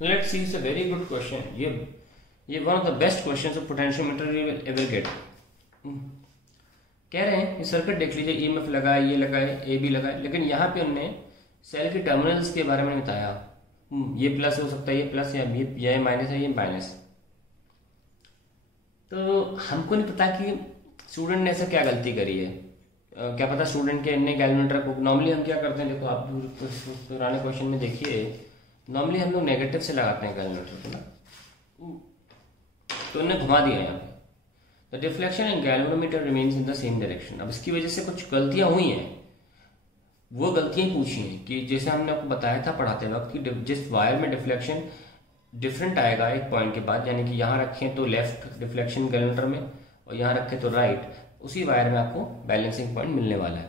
Let's see, it's a very good question. ये one of the best question of potentiometer you will ever get. कह रहे हैं ये circuit देख लीजिए, ईएमएफ लगा है, ये लगा है, ए बी लगा है, लेकिन यहाँ पे उन्होंने सेल के टर्मिनल्स के बारे में बताया. ये प्लस हो सकता है, ये प्लस, या ये माइनस है, ये माइनस. तो हमको नहीं पता कि स्टूडेंट ने ऐसा क्या गलती करी है. क्या पता स्टूडेंट के इनने कैलकुलेटर को, नॉर्मली हम क्या करते हैं, देखो आप पुराने क्वेश्चन में देखिए, नॉर्मली हम लोग नेगेटिव से लगाते हैं कैलकुलेटर को ना, तो उन्हें घुमा दिया यहाँ पे. The deflection in galvanometer remains in the same direction. अब इसकी वजह से कुछ गलतियां हुई हैं, वो गलतियां पूछी हैं कि जैसे हमने आपको बताया था पढ़ाते वक्त कि जिस वायर में डिफ्लेक्शन डिफरेंट आएगा एक पॉइंट के बाद, यानी कि यहाँ रखें तो लेफ्ट डिफ्लेक्शन कैलकुलेटर में और यहाँ रखें तो राइट, उसी वायर में आपको बैलेंसिंग पॉइंट मिलने वाला है.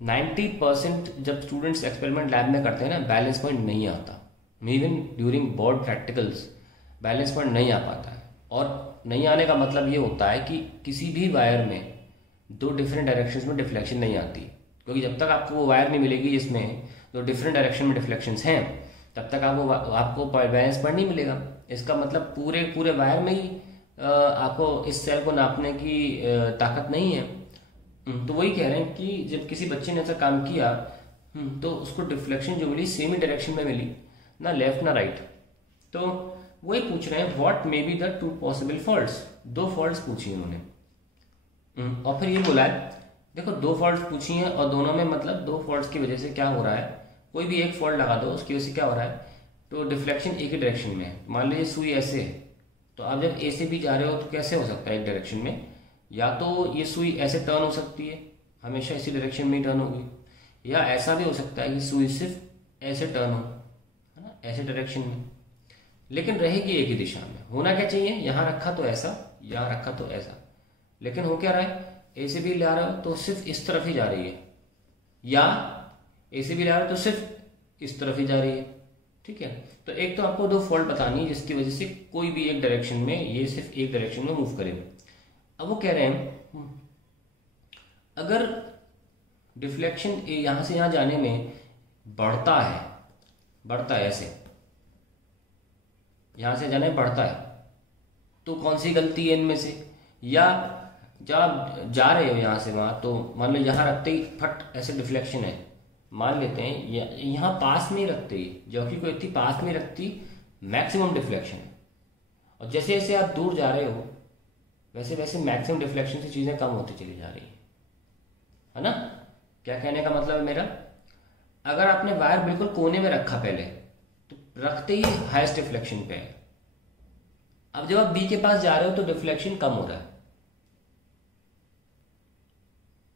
90% जब स्टूडेंट्स एक्सपेरिमेंट लैब में करते हैं ना, बैलेंस पॉइंट नहीं आता. Even during board practicals balance point नहीं आ पाता है. और नहीं आने का मतलब ये होता है कि किसी भी वायर में दो डिफरेंट डायरेक्शंस में डिफ्लेक्शन नहीं आती, क्योंकि जब तक आपको वो वायर नहीं मिलेगी जिसमें दो डिफरेंट डायरेक्शन में डिफ्लेक्शंस हैं, तब तक आपको बैलेंस पॉइंट नहीं मिलेगा. इसका मतलब पूरे वायर में ही आपको इस सेल को नापने की ताकत नहीं है. तो वही कह रहे हैं कि जब किसी बच्चे ने ऐसा काम किया तो उसको डिफ्लेक्शन जो मिली सेम ही डायरेक्शन में मिली, ना लेफ्ट ना राइट. तो वही पूछ रहे हैं what may be the two possible faults. दो फॉल्ट्स पूछी उन्होंने, और फिर ये बोला है, देखो दो फॉल्ट्स पूछी हैं और दोनों में मतलब दो फॉल्ट्स की वजह से क्या हो रहा है, कोई भी एक फॉल्ट लगा दो, उसकी वजह से क्या हो रहा है, तो डिफ्लेक्शन एक ही डायरेक्शन में है. मान लीजिए सुई ऐसे है, तो आप जब ए से भी जा रहे हो तो कैसे हो सकता है एक डायरेक्शन में, या तो ये सुई ऐसे टर्न हो सकती है, हमेशा इसी डायरेक्शन में ही टर्न होगी, या ऐसा भी हो सकता है कि सुई सिर्फ ऐसे टर्न हो, है ना, ऐसे डायरेक्शन में, लेकिन रहेगी एक ही दिशा में. होना क्या चाहिए, यहाँ रखा तो ऐसा, यहाँ रखा तो ऐसा, लेकिन हो क्या रहा है, ए से भी ला रहा हो तो सिर्फ इस तरफ ही जा रही है, या ए से भी ला रहा हो तो सिर्फ इस तरफ ही जा रही है. ठीक है, तो एक तो आपको दो फॉल्ट बतानी है जिसकी वजह से कोई भी एक डायरेक्शन में ये सिर्फ एक डायरेक्शन में मूव करेगा. अब वो कह रहे हैं अगर डिफ्लेक्शन यहां से यहां जाने में बढ़ता है ऐसे, यहां से जाने में बढ़ता है, तो कौन सी गलती है इनमें से, या जब आप जा रहे हो यहां से वहां, तो मान लो यहां रखते ही फट ऐसे डिफ्लेक्शन है, मान लेते हैं यहाँ पास में ही रखते ही, जो कि कोई इतनी पास में रखती मैक्सिमम डिफ्लेक्शन है, और जैसे जैसे आप दूर जा रहे हो वैसे वैसे मैक्सिमम डिफ्लेक्शन से चीजें कम होती चली जा रही है ना. क्या कहने का मतलब है मेरा, अगर आपने वायर बिल्कुल कोने में रखा पहले, तो रखते ही हाईएस्ट डिफ्लेक्शन पे है. अब जब आप बी के पास जा रहे हो तो डिफ्लेक्शन कम हो रहा है.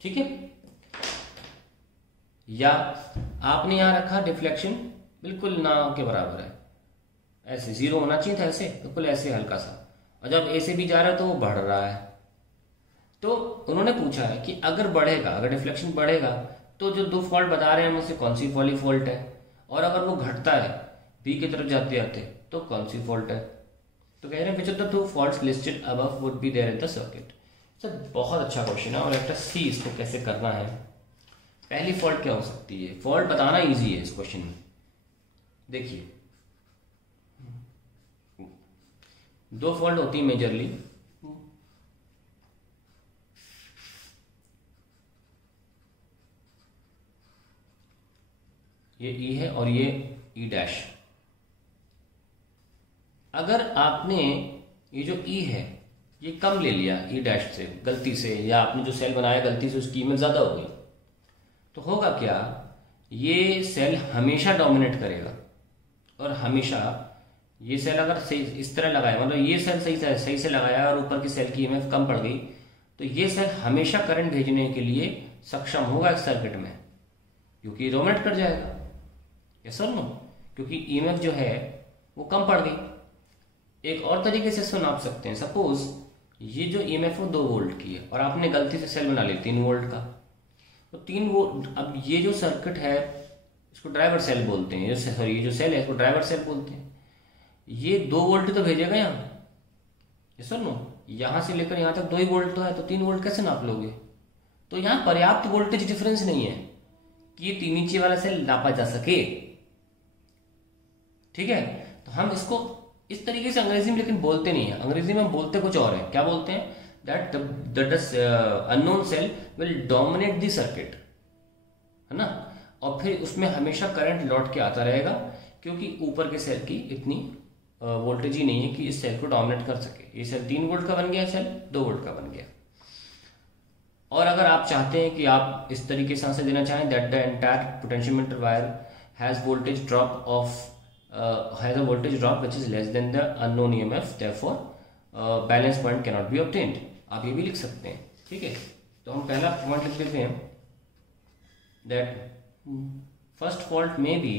ठीक है, या आपने यहां रखा डिफ्लेक्शन बिल्कुल ना के बराबर है, ऐसे जीरो होना चाहिए था, ऐसे बिल्कुल ऐसे हल्का सा, और जब ए से भी जा रहा है तो वो बढ़ रहा है. तो उन्होंने पूछा है कि अगर बढ़ेगा, अगर डिफ्लेक्शन बढ़ेगा तो जो दो फॉल्ट बता रहे हैं उनमें से कौन सी वाली फॉल्ट है, और अगर वो घटता है बी की तरफ जाते जाते तो कौन सी फॉल्ट है. तो कह रहे हैं which of the two faults listed above would be there in the circuit. Sir बहुत अच्छा क्वेश्चन है, और लेट अस सी इसको कैसे करना है. पहली फॉल्ट क्या हो सकती है, फॉल्ट बताना इजी है इस क्वेश्चन में. देखिए दो फॉल्ट होती है मेजरली, ये ई है और ये ई डैश. अगर आपने ये जो ई है ये कम ले लिया ई डैश से गलती से, या आपने जो सेल बनाया गलती से उसकी कीमत ज्यादा हो गई, तो होगा क्या, ये सेल हमेशा डोमिनेट करेगा, और हमेशा ये सेल अगर सही इस तरह लगाया, मतलब ये सेल सही से लगाया और ऊपर की सेल की ईएमएफ कम पड़ गई, तो ये सेल हमेशा करंट भेजने के लिए सक्षम होगा इस सर्किट में, क्योंकि डोमिनेट कर जाएगा. यस और नो, क्योंकि ईएमएफ जो है वो कम पड़ गई. एक और तरीके से इसको नाप सकते हैं, सपोज ये जो ईएमएफ वो 2 वोल्ट की है और आपने गलती से सेल बना लिया 3 वोल्ट का, तो 3 वोल्ट, अब ये जो सर्किट है इसको ड्राइवर सेल बोलते हैं, सॉरी ये जो सेल है इसको ड्राइवर सेल बोलते हैं. ये 2 वोल्ट तो भेजेगा यहाँ, यस और नो, यहां से लेकर यहां तक 2 ही वोल्ट तो है, तो 3 वोल्ट कैसे नाप लोगे. तो यहां पर्याप्त वोल्टेज डिफरेंस नहीं है कि ये नीचे वाला सेल नापा जा सके. ठीक है, तो हम इसको इस तरीके से अंग्रेजी में लेकिन बोलते नहीं है, अंग्रेजी में बोलते कुछ और है। क्या बोलते हैं? That the unknown cell will dominate the circuit, है ना, और फिर उसमें हमेशा करंट लौट के आता रहेगा, क्योंकि ऊपर के सेल की इतनी वोल्टेज ही नहीं है कि इस सेल को डोमिनेट कर सके। ये सेल 3 वोल्ट का बन गया, सेल 2 वोल्ट का बन गया। और अगर आप चाहते हैं कि आप इस तरीके से आंसर देना चाहें, that the entire potentiometer wire has voltage drop of has a voltage drop which is less than the unknown EMF, therefore balance point can not be obtained. आप ये भी लिख सकते हैं, ठीक है। तो हम पहला पॉइंट लिख देते हैं, दैट फर्स्ट फॉल्ट में B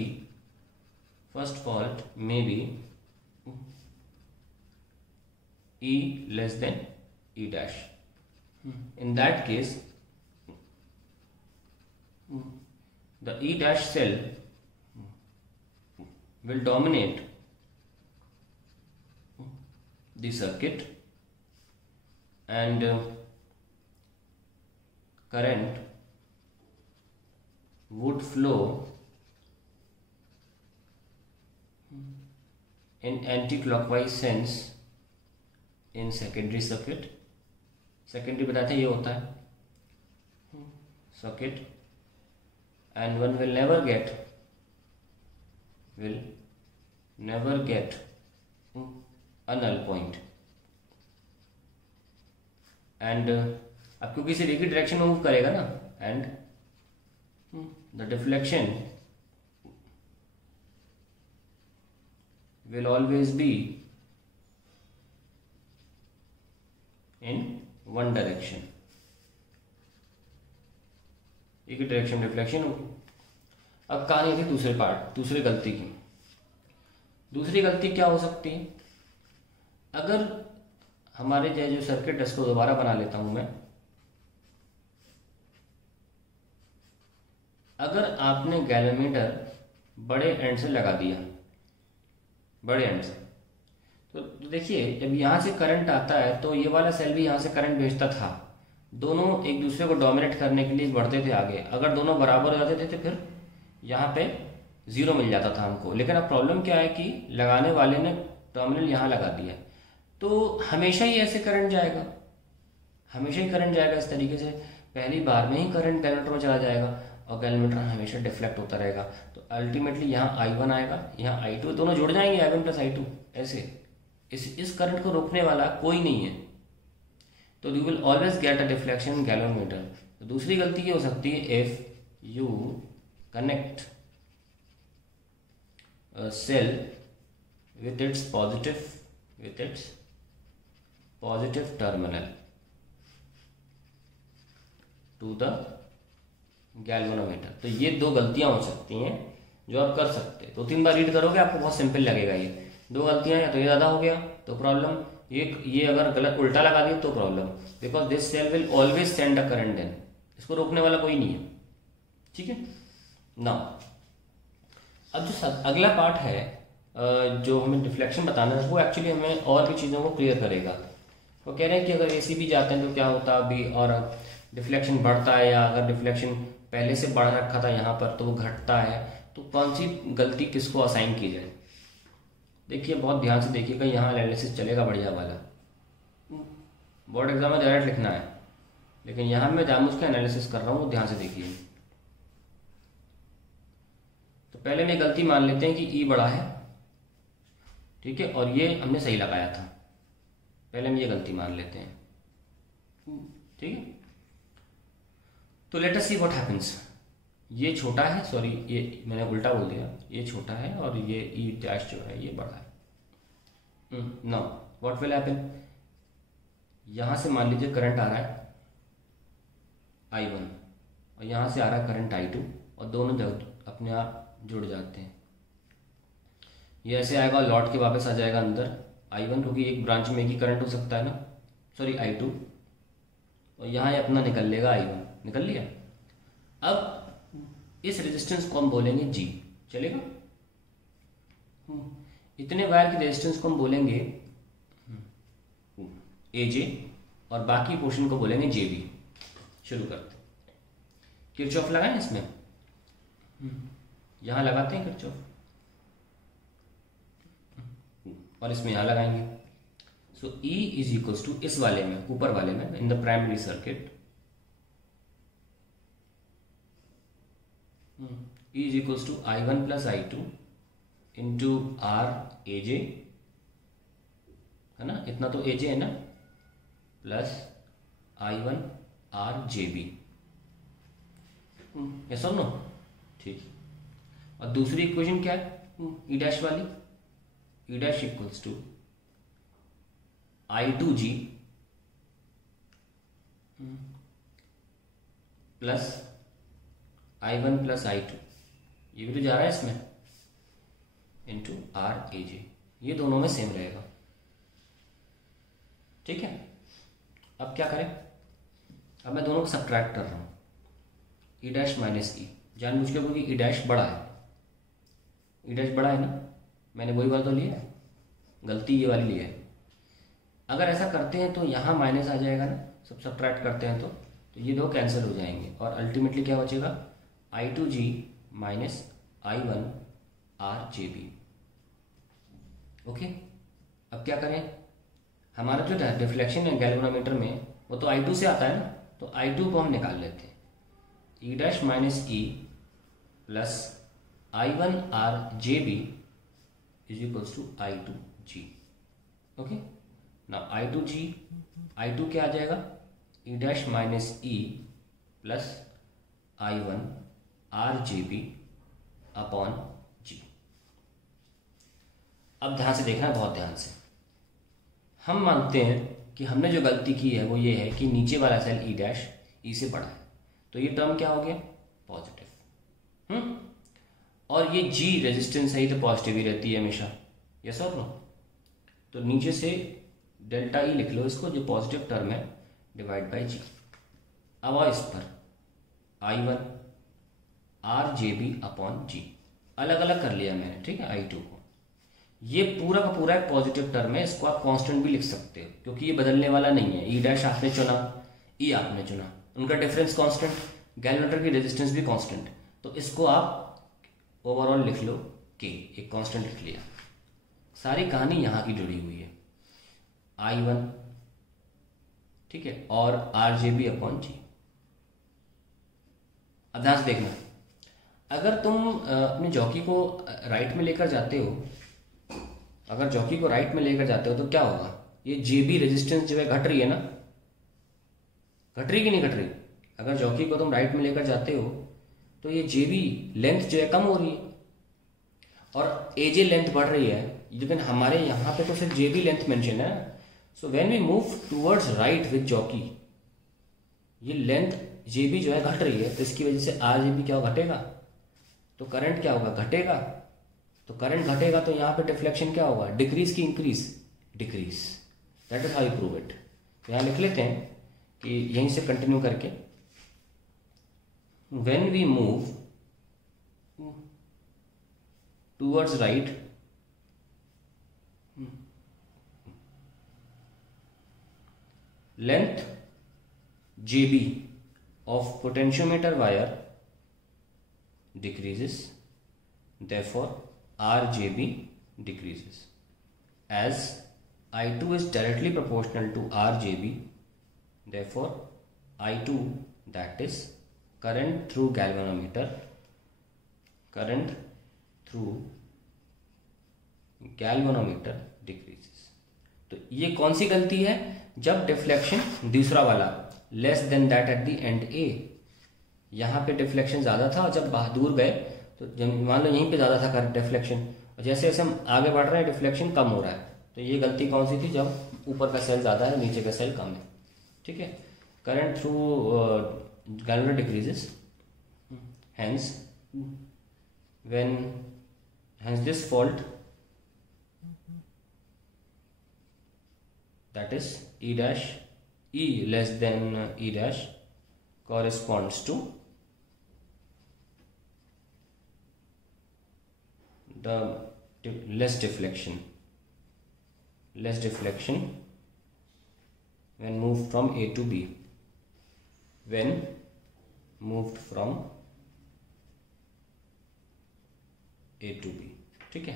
E less than E dash. In that case, the E dash cell will dominate the circuit, and current would flow in anti-clockwise sense in secondary circuit. Secondary बताते हैं ये होता है circuit, and one will never get a null point. And अब क्योंकि सिर्फ एक ही direction में मूव करेगा ना, and the deflection will always be in one direction, एक ही डायरेक्शन डिफ्लेक्शन होगी। अब कहानी थी दूसरी गलती की। दूसरी गलती क्या हो सकती है? अगर हमारे जो सर्किट, इसको दोबारा बना लेता हूं मैं। अगर आपने गैल्वेनोमीटर बड़े एंड से लगा दिया, बड़े एंड से, तो देखिए जब यहाँ से करंट आता है तो ये वाला सेल भी यहाँ से करंट भेजता था। दोनों एक दूसरे को डोमिनेट करने के लिए बढ़ते थे आगे। अगर दोनों बराबर हो जाते थे तो फिर यहाँ पे 0 मिल जाता था हमको। लेकिन अब प्रॉब्लम क्या है कि लगाने वाले ने टर्मिनल यहाँ लगा दिया, तो हमेशा ही ऐसे करंट जाएगा, हमेशा ही करंट जाएगा इस तरीके से। पहली बार में ही करंट गैल्वेनोमीटर में चला जाएगा और गैल्वेनोमीटर हमेशा डिफ्लेक्ट होता रहेगा। तो अल्टीमेटली यहाँ I1 आएगा, यहाँ I2, दोनों जुड़ जाएंगे, I1 प्लस I2 ऐसे। इस करंट को रोकने वाला कोई नहीं है, तो you will always get a deflection in galvanometer. तो दूसरी गलती ये हो सकती है, if you connect cell with its positive terminal to the galvanometer। तो ये दो गलतियां हो सकती हैं जो आप कर सकते हैं। 2-3 बार रीड करोगे आपको बहुत सिंपल लगेगा। ये दो गलतियां, या तो ये ज़्यादा हो गया तो प्रॉब्लम, ये अगर गलत उल्टा लगा दिया तो problem, because this cell will always send a current then. इसको रोकने वाला कोई नहीं है, ठीक है ना। अब जो अगला पार्ट है जो हमें डिफ्लेक्शन बताना है, वो एक्चुअली हमें और भी चीज़ों को क्लियर करेगा। वो कह रहे हैं कि अगर एसी भी जाते हैं तो क्या होता है अभी, और डिफ्लेक्शन बढ़ता है, या अगर डिफ्लेक्शन पहले से बढ़ रखा था यहाँ पर तो वो घटता है, तो कौन सी गलती किसको असाइन की जाए। देखिए बहुत ध्यान से देखिएगा, यहाँ एनालिसिस चलेगा बढ़िया वाला। बोर्ड एग्जाम में डायरेक्ट लिखना है, लेकिन यहाँ मैं जानबूझ के एनालिसिस कर रहा हूँ, ध्यान से देखिए। तो पहले में गलती मान लेते हैं कि ई बड़ा है, ठीक है, और ये हमने सही लगाया था। पहले में ये गलती मान लेते हैं, ठीक है। तो let us see what happens. ये छोटा है, सॉरी ये मैंने उल्टा बोल दिया, ये छोटा है और ये ई डैश जो है ये बड़ा है। नाउ व्हाट विल हैपन, यहां से मान लीजिए करंट आ रहा है I1 और यहां से आ रहा है करंट I2, और दोनों अपने आप जुड़ जाते हैं। ये ऐसे आएगा, लौट के वापस आ जाएगा अंदर I1, क्योंकि एक ब्रांच में एक ही करंट हो सकता है ना, सॉरी I2, और यहाँ ये अपना निकल लेगा I1, निकल लिया। अब इस रेजिस्टेंस को हम बोलेंगे G, चलेगा। इतने वायर की रेजिस्टेंस को हम बोलेंगे AJ, और बाकी पोर्शन को बोलेंगे JB। शुरू करते हैं, किरचॉफ लगाएं इसमें, यहां लगाते हैं किरचॉफ। और इसमें यहाँ लगाएंगे। So E is equals to, इस वाले में, ऊपर वाले में, in the primary circuit, E is equals to I1 plus I2 into R AJ, है ना, इतना तो AJ है ना, प्लस I1 R JB, ये सब नो ठीक। और दूसरी इक्वेशन क्या है, E डैश वाली, E dash equals to I2G plus I1 plus I2, ये भी तो जा रहा है इसमें, इंटू R AJ, ये दोनों में सेम रहेगा। ठीक है, अब क्या करें, अब मैं दोनों को सब्ट्रैक्ट कर रहा हूँ, E डैश माइनस E, जानबूझ के, क्योंकि E डैश बड़ा है, E डैश बड़ा है ना, मैंने वही वाला तो लिया है, गलती ये वाली ली है। अगर ऐसा करते हैं तो यहाँ माइनस आ जाएगा ना, सब सब्ट्रैक्ट करते हैं तो ये दो कैंसिल हो जाएंगे, और अल्टीमेटली क्या बचेगा, I2G minus I1 R JB। Okay, अब क्या करें, हमारा जो डिफ्लेक्शन है गैल्वेनोमीटर में वो तो I2 से आता है ना, तो I2 को हम निकाल लेते हैं, E dash minus E plus I1 R JB is equals to I2G। Okay, now I2G, I2 क्या आ जाएगा, E dash minus E plus I1 R JB upon G। अब ध्यान से देखना, बहुत ध्यान से, हम मानते हैं कि हमने जो गलती की है वो ये है कि नीचे वाला सेल E डैश E से बड़ा है, तो ये टर्म क्या हो गया, पॉजिटिव। और ये G रेजिस्टेंस है, तो पॉजिटिव ही रहती है हमेशा, यस और नो, तो नीचे से डेल्टा E लिख लो इसको, जो पॉजिटिव टर्म है, डिवाइड बाई G। अब आओ इस पर, I1 R JB upon G, अलग अलग कर लिया मैंने, ठीक है, I2 को। ये पूरा का पूरा एक पॉजिटिव टर्म है, इसको आप कांस्टेंट भी लिख सकते हो, क्योंकि ये बदलने वाला नहीं है। E डैश आपने चुना, E आपने चुना, उनका डिफरेंस कांस्टेंट, गैल्वेनोमीटर की रेजिस्टेंस भी कांस्टेंट, तो इसको आप ओवरऑल लिख लो K, एक कांस्टेंट लिख लिया। सारी कहानी यहाँ की जुड़ी हुई है, I1, ठीक है, और RJB अपॉन G। अब ध्यान से देखना, अगर तुम अपने जॉकी को राइट में लेकर जाते हो, अगर जॉकी को राइट में लेकर जाते हो तो क्या होगा, ये JB रेजिस्टेंस जो है घट रही है ना, घट रही कि नहीं घट रही। अगर जॉकी को तुम राइट में लेकर जाते हो तो ये JB लेंथ जो है कम हो रही है, और AJ लेंथ बढ़ रही है, लेकिन हमारे यहाँ पे तो सिर्फ JB लेंथ मेंशन है। So when we move towards right with jockey, ये लेंथ JB जो है घट रही है, तो इसकी वजह से RJB क्या घटेगा, तो करंट क्या होगा, घटेगा। तो करंट घटेगा तो यहाँ पे डिफ्लेक्शन क्या होगा, डिक्रीज की increase, decrease. That is how you prove it. यहाँ लिख लेते हैं कि यहीं से कंटिन्यू करके, when we move towards right, length JB of potentiometer wire decreases, therefore RJB decreases. As I2 is directly proportional to RJB, therefore I2, that is current through galvanometer, current through galvanometer decreases। तो ये कौन सी गलती है, जब deflection दूसरा वाला less than that at the end A, यहाँ पे डिफ्लेक्शन ज़्यादा था, और जब दूर गए तो जब मान लो यहीं पे ज़्यादा था करंट डिफ्लेक्शन, और जैसे जैसे हम आगे बढ़ रहे हैं डिफ्लेक्शन कम हो रहा है। तो ये गलती कौन सी थी, जब ऊपर का सेल ज़्यादा है नीचे का सेल कम है। ठीक है, current through galvanometer decreases, hence when hence this fault, that is E dash, E less than E dash corresponds to the less deflection when moved from A to B, when moved from A to B। ठीक है,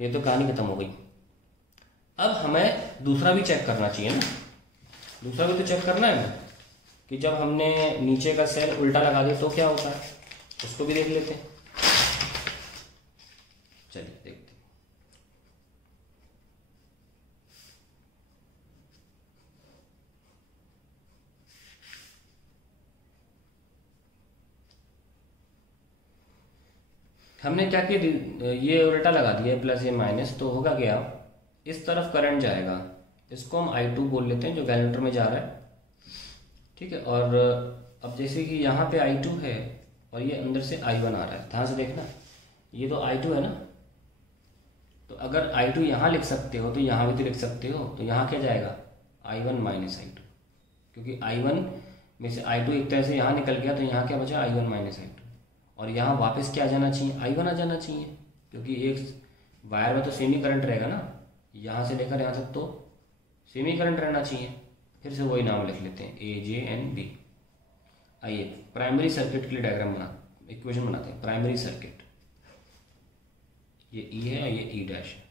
ये तो कहानी खत्म हो गई। अब हमें दूसरा भी चेक करना चाहिए ना, दूसरा भी तो चेक करना है ना कि जब हमने नीचे का सेल उल्टा लगा दिया तो क्या होता है, उसको भी देख लेते हैं। चलिए देखते हैं। हमने क्या किया, ये उल्टा लगा दिया प्लस ये माइनस, तो होगा क्या, इस तरफ करंट जाएगा, इसको हम I2 बोल लेते हैं जो वैल्यूमीटर में जा रहा है, ठीक है। और अब जैसे कि यहाँ पे I2 है और ये अंदर से I1 आ रहा है, ध्यान से देखना, ये तो I2 है ना, तो अगर I2 यहाँ लिख सकते हो तो यहाँ भी तो लिख सकते हो, तो यहाँ क्या जाएगा I1 माइनस I2, क्योंकि I1 में से I2 एक तरह से यहाँ निकल गया, तो यहाँ क्या बचा I1 माइनस I2, और यहाँ वापस क्या आ जाना चाहिए, I1 आ जाना चाहिए, क्योंकि एक वायर में तो सेमी करंट रहेगा ना, यहाँ से लेकर यहाँ तक तो सेमी करंट रहना चाहिए। फिर से वही नाम लिख लेते हैं AJNB। आइए प्राइमरी सर्किट के लिए डायग्राम इक्वेशन बनाते हैं। प्राइमरी सर्किट, ये E है और ये E डैश है।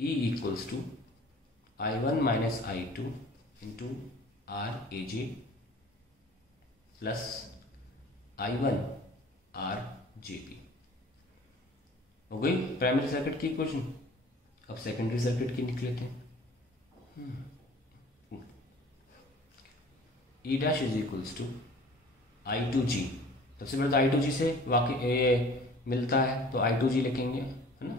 E equals to I1 minus I2 into RAJ plus I1 RJB। हो गई प्राइमरी सर्किट की इक्वेशन। अब सेकेंडरी सर्किट की निकल लेते हैं। E dash is equals to I2G। सबसे पहले तो I2G से वाकई मिलता है तो I2G लिखेंगे, है ना,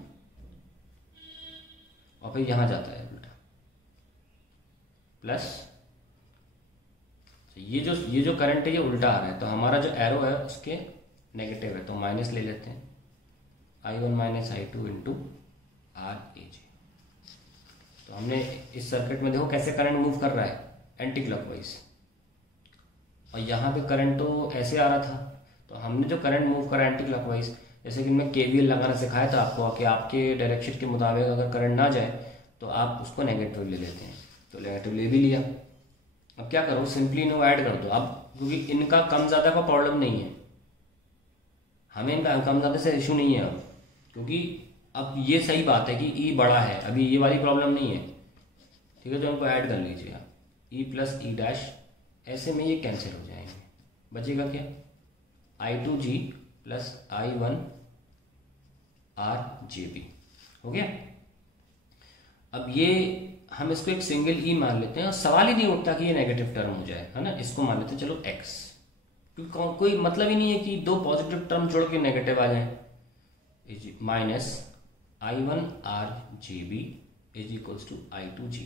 और फिर यहाँ जाता है उल्टा प्लस, ये जो करंट है ये उल्टा आ रहा है, तो हमारा जो एरो है उसके नेगेटिव है, तो माइनस ले लेते हैं I1 minus I2 into RAJ। तो हमने इस सर्किट में देखो कैसे करंट मूव कर रहा है, एंटी क्लॉकवाइज, और यहाँ पे करंट तो ऐसे आ रहा था, तो हमने जो करंट मूव करा एंटी क्लॉकवाइज, जैसे कि मैं KVL लगाना सिखाया था आपको कि आपके डायरेक्शन के मुताबिक अगर करंट ना जाए तो आप उसको नेगेटिव ले लेते हैं, तो नेगेटिव ले भी लिया। अब क्या करो, सिंपली इनको ऐड कर दो अब, क्योंकि इनका कम ज़्यादा का प्रॉब्लम नहीं है, हमें इनका कम ज़्यादा से इशू नहीं है अब, क्योंकि अब ये सही बात है कि E बड़ा है, अभी ये वाली प्रॉब्लम नहीं है, ठीक है। तो इनको ऐड कर लीजिए आप, E प्लस E डैश, ऐसे में ये कैंसिल हो जाएंगे, बचेगा क्या I2G प्लस I1 RJB, हो गया। अब ये हम इसको एक सिंगल E मान लेते हैं, और सवाल ही नहीं उठता कि ये नेगेटिव टर्म हो जाए, है ना, इसको मान लेते हैं चलो X, क्योंकि कोई मतलब ही नहीं है कि दो पॉजिटिव टर्म जोड़ के नेगेटिव आ जाए। Minus I1 RJB is equals to I2G,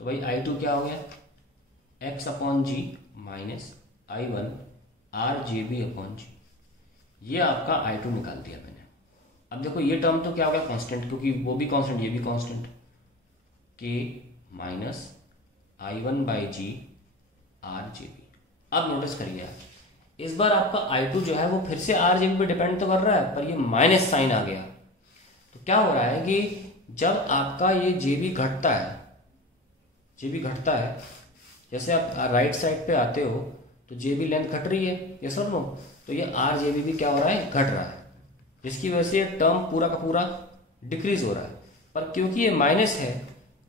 तो भाई I2 क्या हो गया X upon G minus I1 RJB upon G, ये आपका I2 निकाल दिया मैंने। अब देखो ये टर्म तो क्या हो गया कांस्टेंट, क्योंकि वो भी कांस्टेंट ये भी constant, K minus I1 by G RJB। अब नोटिस करिए इस बार आपका I2 जो है वो फिर से RJB पे डिपेंड तो कर रहा है, पर ये माइनस साइन आ गया, तो क्या हो रहा है कि जब आपका ये JB घटता है, JB घटता है, जैसे आप राइट साइड पे आते हो तो JB लेंथ घट रही है, यस और नो, तो ये RJB भी क्या हो रहा है, घट रहा है, जिसकी वजह से टर्म पूरा का पूरा डिक्रीज हो रहा है। पर क्योंकि ये माइनस है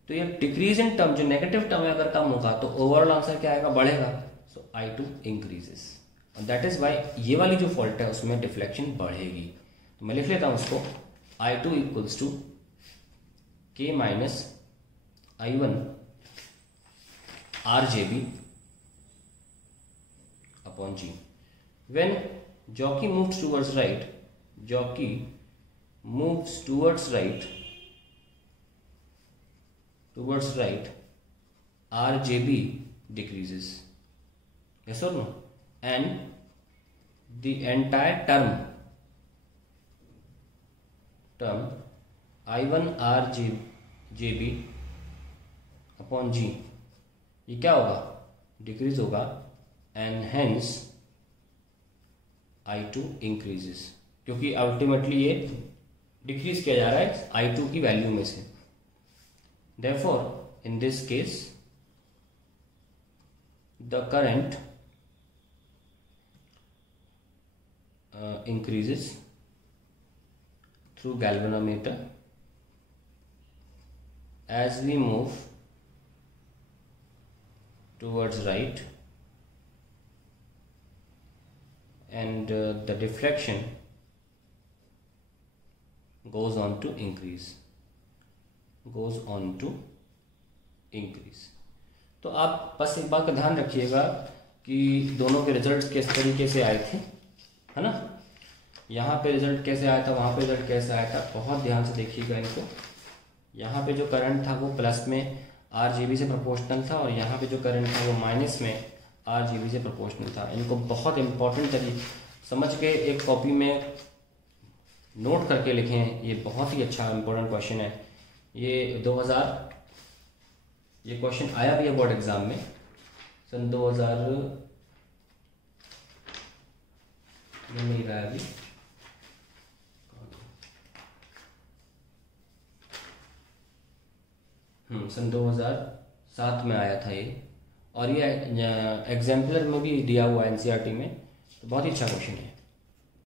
तो ये डिक्रीज इन टर्म, जो नेगेटिव टर्म है अगर कम होगा तो ओवरऑल आंसर क्या आएगा, बढ़ेगा, सो I2 इंक्रीजेस, और दैट इज वाई ये वाली जो फॉल्ट है उसमें डिफ्लेक्शन बढ़ेगी। तो मैं लिख लेता हूं उसको, I2 equals to K minus I1 RJB upon G when jockey moves towards right, jockey moves towards right, RJB decreases, yes or no, and the entire term I1 RJB upon G ये क्या होगा, decrease होगा, and hence I2 increases, क्योंकि ultimately ये decrease किया जा रहा है I2 की वैल्यू में से। Therefore in this case the current increases through galvanometer as we move towards right and the deflection goes on to increase. तो आप बस एक बात का ध्यान रखिएगा कि दोनों के रिजल्ट किस तरीके से आए थे, है ना। यहाँ पे रिजल्ट कैसे आया था, वहाँ पे रिजल्ट कैसे आया था, बहुत ध्यान से देखिएगा इनको। यहाँ पे जो करंट था वो प्लस में RGB से प्रोपोर्शनल था और यहाँ पे जो करंट था वो माइनस में RGB से प्रोपोर्शनल था। इनको बहुत इंपॉर्टेंट तरीके समझ के एक कॉपी में नोट करके लिखें। ये बहुत ही अच्छा इंपॉर्टेंट क्वेश्चन है। ये क्वेश्चन आया भी है बोर्ड एग्जाम में सन 2000 नहीं रहा अभी, सन 2007 में आया था ये, और ये एग्जाम्पलर में भी दिया हुआ है NCERT में। तो बहुत ही अच्छा क्वेश्चन है।